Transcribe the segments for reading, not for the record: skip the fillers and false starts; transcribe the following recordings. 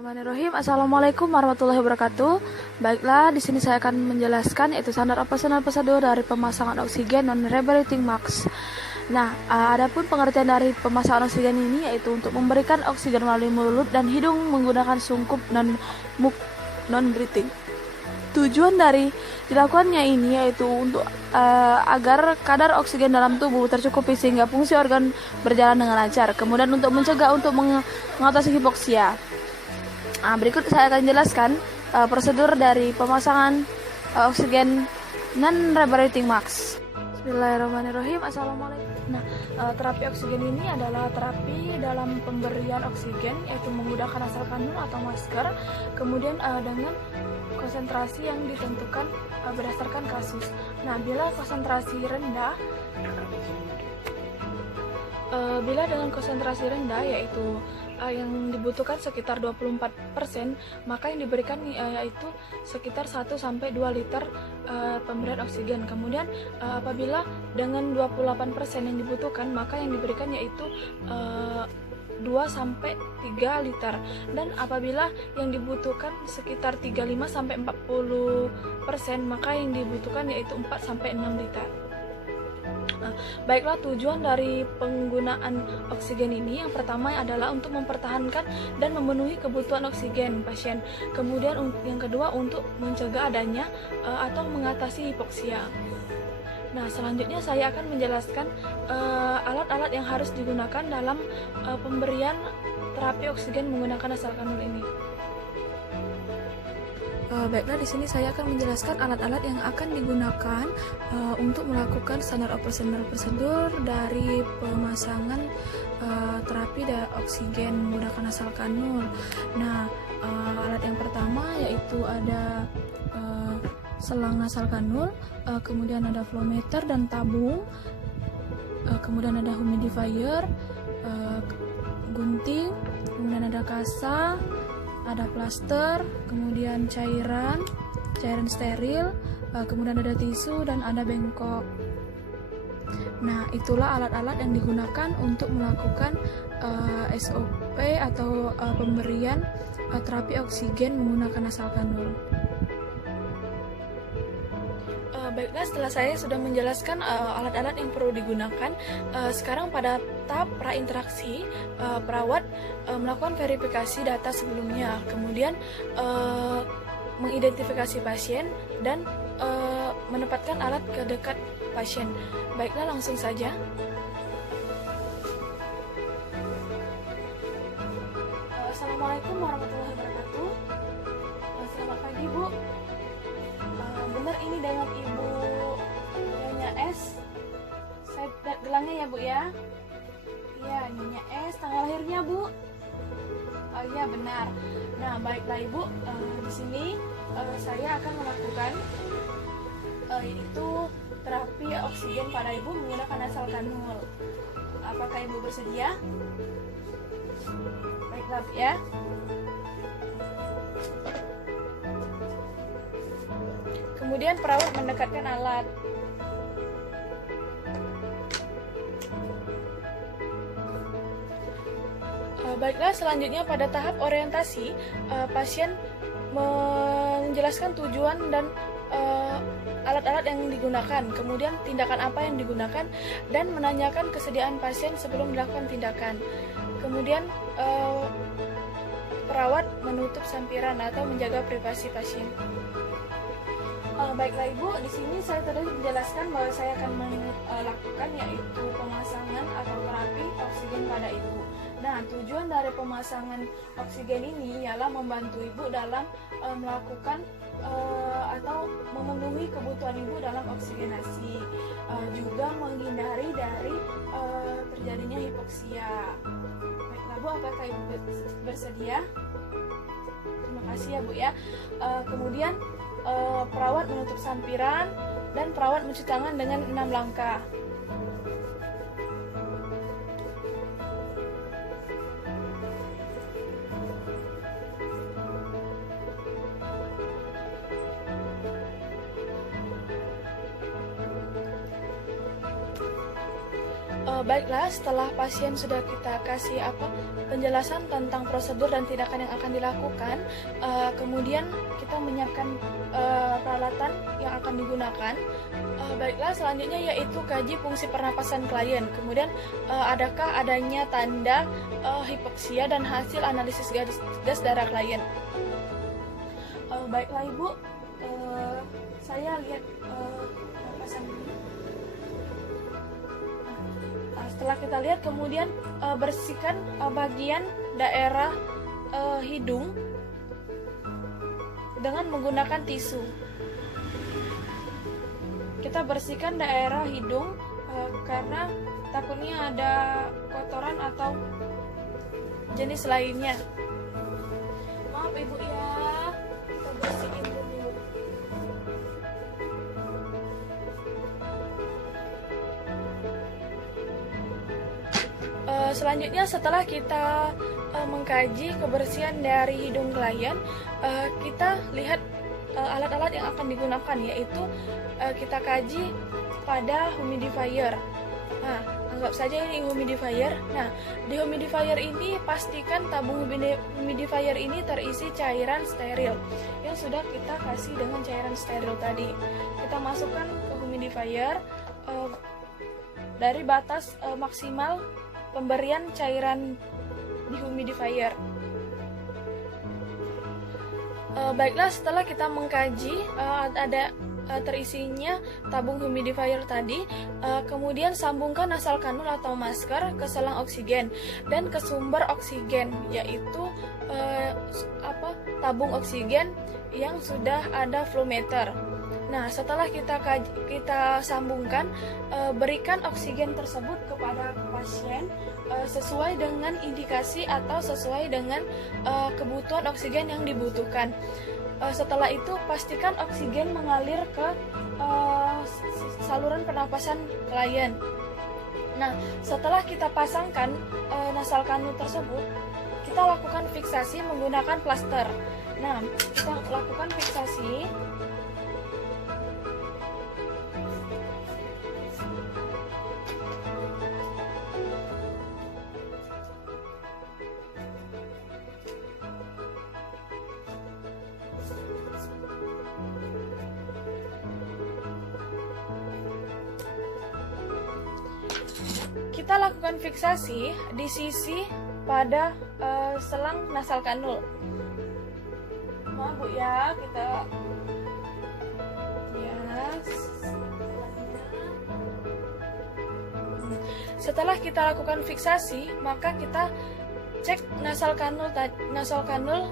Bismillahirrahmanirrahim. Assalamualaikum warahmatullahi wabarakatuh. Baiklah, di sini saya akan menjelaskan yaitu standar operasional prosedur dari pemasangan oksigen non-rebreathing mask. Nah, adapun pengertian dari pemasangan oksigen ini yaitu untuk memberikan oksigen melalui mulut dan hidung menggunakan sungkup non-breathing. Tujuan dari dilakukannya ini yaitu untuk agar kadar oksigen dalam tubuh tercukupi sehingga fungsi organ berjalan dengan lancar. Kemudian untuk mencegah untuk mengatasi hipoksia. Berikut saya akan jelaskan prosedur dari pemasangan oksigen non-rebreathing mask. Bismillahirrahmanirrahim. Assalamualaikum. Terapi oksigen ini adalah terapi dalam pemberian oksigen yaitu menggunakan asal kanul atau masker, kemudian dengan konsentrasi yang ditentukan berdasarkan kasus. Bila konsentrasi rendah, dengan konsentrasi rendah yaitu yang dibutuhkan sekitar 24%, maka yang diberikan yaitu sekitar 1-2 liter pemberian oksigen. Kemudian apabila dengan 28% yang dibutuhkan, maka yang diberikan yaitu 2-3 liter. Dan apabila yang dibutuhkan sekitar 35-40%, maka yang dibutuhkan yaitu 4-6 liter. Baiklah, tujuan dari penggunaan oksigen ini yang pertama adalah untuk mempertahankan dan memenuhi kebutuhan oksigen pasien. Kemudian yang kedua untuk mencegah adanya atau mengatasi hipoksia. Selanjutnya saya akan menjelaskan alat-alat yang harus digunakan dalam pemberian terapi oksigen menggunakan asal kanul ini. Baiklah, di sini saya akan menjelaskan alat-alat yang akan digunakan untuk melakukan standar operasional prosedur dari pemasangan terapi oksigen menggunakan asal kanul. Alat yang pertama yaitu ada selang nasal kanul, kemudian ada flow meter dan tabung, kemudian ada humidifier, gunting, kemudian ada kasa, ada plaster, kemudian cairan steril, kemudian ada tisu dan ada bengkok. Itulah alat-alat yang digunakan untuk melakukan SOP atau pemberian terapi oksigen menggunakan asal kanul. Baiklah, setelah saya sudah menjelaskan alat-alat yang perlu digunakan, sekarang pada tahap prainteraksi, perawat melakukan verifikasi data sebelumnya, kemudian mengidentifikasi pasien dan menempatkan alat ke dekat pasien. Baiklah, langsung saja. Assalamualaikum warahmatullahi wabarakatuh. Selamat pagi, Bu. Benar ini dengan Ibu Nyonya S. Saya gelangnya ya, Bu ya. Iya, Nyonya S. Tanggal lahirnya, Bu. Oh iya, benar. Baiklah Ibu, di sini saya akan melakukan yaitu terapi oksigen pada Ibu menggunakan asal kanul. Apakah Ibu bersedia? Baiklah, Bu ya. Kemudian perawat mendekatkan alat. Baiklah, selanjutnya pada tahap orientasi, pasien menjelaskan tujuan dan alat-alat yang digunakan, kemudian tindakan apa yang digunakan, dan menanyakan kesediaan pasien sebelum melakukan tindakan. Kemudian perawat menutup sampiran atau menjaga privasi pasien. Baiklah Ibu, di sini saya tadi menjelaskan bahwa saya akan melakukan yaitu pemasangan atau terapi oksigen pada Ibu. Tujuan dari pemasangan oksigen ini ialah membantu Ibu dalam melakukan atau memenuhi kebutuhan Ibu dalam oksigenasi, juga menghindari dari terjadinya hipoksia. Baiklah Bu, apakah Ibu bersedia? Terima kasih ya Bu ya. Kemudian perawat menutup sampiran dan perawat mencuci tangan dengan 6 langkah. Baiklah, setelah pasien sudah kita kasih penjelasan tentang prosedur dan tindakan yang akan dilakukan, kemudian kita menyiapkan peralatan yang akan digunakan. Baiklah, selanjutnya yaitu kaji fungsi pernapasan klien. Kemudian adakah adanya tanda hipoksia dan hasil analisis gas darah klien. Baiklah Ibu, saya lihat pernapasan ini. Setelah kita lihat, kemudian bersihkan bagian daerah hidung dengan menggunakan tisu. Kita bersihkan daerah hidung karena takutnya ada kotoran atau jenis lainnya. Maaf Ibu ya, kita bersihin dulu. Selanjutnya, setelah kita mengkaji kebersihan dari hidung klien, kita lihat alat-alat yang akan digunakan, yaitu kita kaji pada humidifier. Nah, anggap saja ini humidifier. Nah, di humidifier ini pastikan tabung humidifier ini terisi cairan steril yang sudah kita kasih dengan cairan steril tadi. Kita masukkan ke humidifier dari batas maksimal pemberian cairan di humidifier. Baiklah, setelah kita mengkaji ada terisinya tabung humidifier tadi, kemudian sambungkan nasal kanul atau masker ke selang oksigen dan ke sumber oksigen, yaitu tabung oksigen yang sudah ada flow meter. Nah, setelah kita sambungkan, berikan oksigen tersebut kepada pasien sesuai dengan indikasi atau sesuai dengan kebutuhan oksigen yang dibutuhkan. Setelah itu, pastikan oksigen mengalir ke saluran pernapasan klien. Nah, setelah kita pasangkan nasal kanul tersebut, kita lakukan fiksasi menggunakan plaster. Nah, kita lakukan fiksasi. Kita lakukan fiksasi di sisi pada selang nasal kanul. Maaf Bu ya, kita setelah kita lakukan fiksasi, maka kita cek nasal kanul,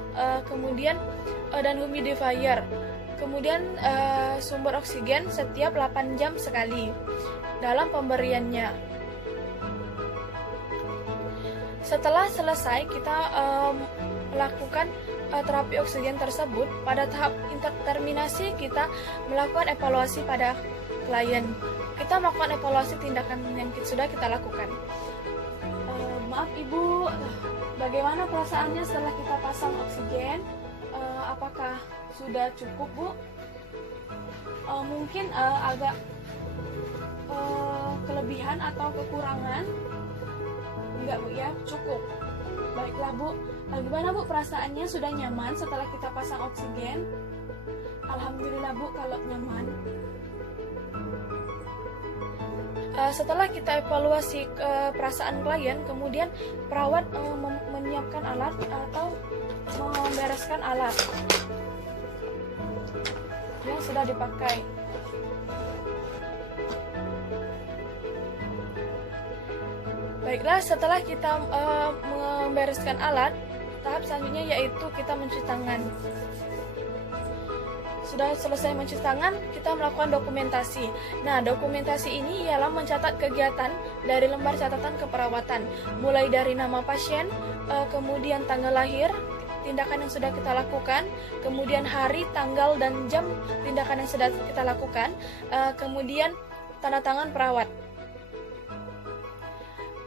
kemudian dan humidifier, kemudian sumber oksigen setiap 8 jam sekali dalam pemberiannya. Setelah selesai, kita melakukan terapi oksigen tersebut. Pada tahap terminasi, kita melakukan evaluasi pada klien. Kita melakukan evaluasi tindakan yang sudah kita lakukan. Maaf Ibu, bagaimana perasaannya setelah kita pasang oksigen? Apakah sudah cukup Bu? Mungkin agak kelebihan atau kekurangan? Enggak Bu ya, cukup. Baiklah Bu, gimana Bu perasaannya, sudah nyaman setelah kita pasang oksigen? Alhamdulillah Bu kalau nyaman. Setelah kita evaluasi perasaan klien, kemudian perawat menyiapkan alat atau membereskan alat yang sudah dipakai. Baiklah, setelah kita membereskan alat, tahap selanjutnya yaitu kita mencuci tangan. Sudah selesai mencuci tangan, kita melakukan dokumentasi. Nah, dokumentasi ini ialah mencatat kegiatan dari lembar catatan keperawatan, mulai dari nama pasien, kemudian tanggal lahir, tindakan yang sudah kita lakukan, kemudian hari, tanggal, dan jam tindakan yang sudah kita lakukan, kemudian tanda tangan perawat.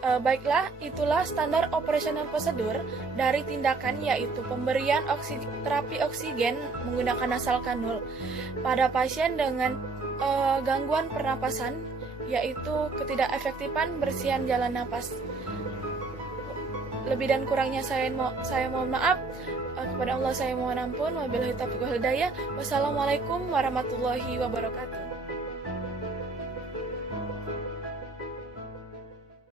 Baiklah, itulah standar operasional prosedur dari tindakan, yaitu pemberian terapi oksigen menggunakan nasal kanul pada pasien dengan gangguan pernapasan yaitu ketidakefektifan bersihan jalan napas. Lebih dan kurangnya saya mohon maaf. Kepada Allah saya mohon ampun. Wabillahi taufiq wal hidayah. Wassalamualaikum warahmatullahi wabarakatuh.